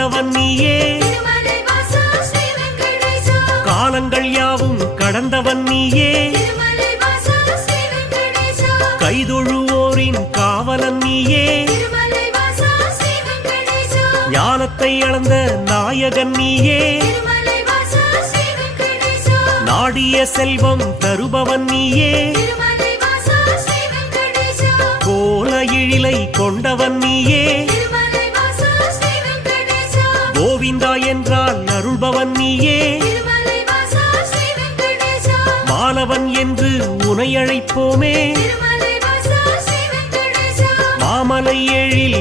கொண்டவன் நீயே, காலங்கள் யாவும் கடந்தவன் நீயே, கைதொழுவோரின் காவலன் நீயே, ஞானத்தை அளந்த நாயகன் நீயே, நாடிய செல்வம் தருபவன் நீயே, கோல எழிலை கொண்டவன் நீயே, கோவிந்தா என்றால் அருள்பவன் நீயே, மாலவன் என்று உனை அழைப்போமே, மாமலை எழில்